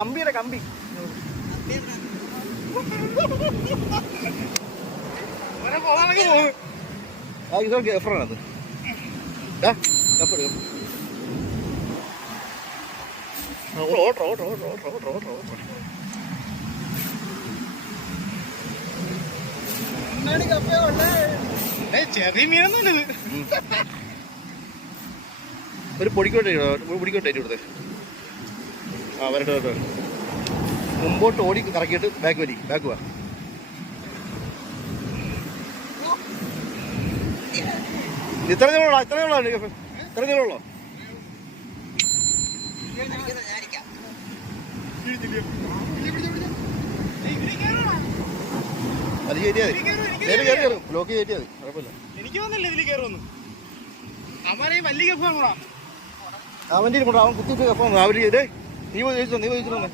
കമ്പിയുടെ കമ്പി ഇതൊക്കെ എഫറാണത്. Auto auto auto auto auto auto auto ചെറിയ മീനൊന്നും ഒരു പൊടിക്കോട്ടെ കൊടുത്തേ. ആ വരട്ടെ വരട്ടെ. മുമ്പോട്ട് ഓടി കറക്കിയിട്ട് ബാക്ക് വാ. ഇത്ര നീളമുള്ളോ? ഇത്ര നീളമുള്ളോ? അത് കയറ്റിയാ മതി. ബ്ലോക്ക് കയറ്റിയാ മതി, കുഴപ്പമില്ല. എനിക്ക് തോന്നില്ല ഇതിൽ കയറുമെന്ന്. അവനെ വലിയ കപ്പാണ്. അവൻ്റെ അവൻ കുത്തി കപ്പാണ്. അവര് നീ ചോദിച്ചോ.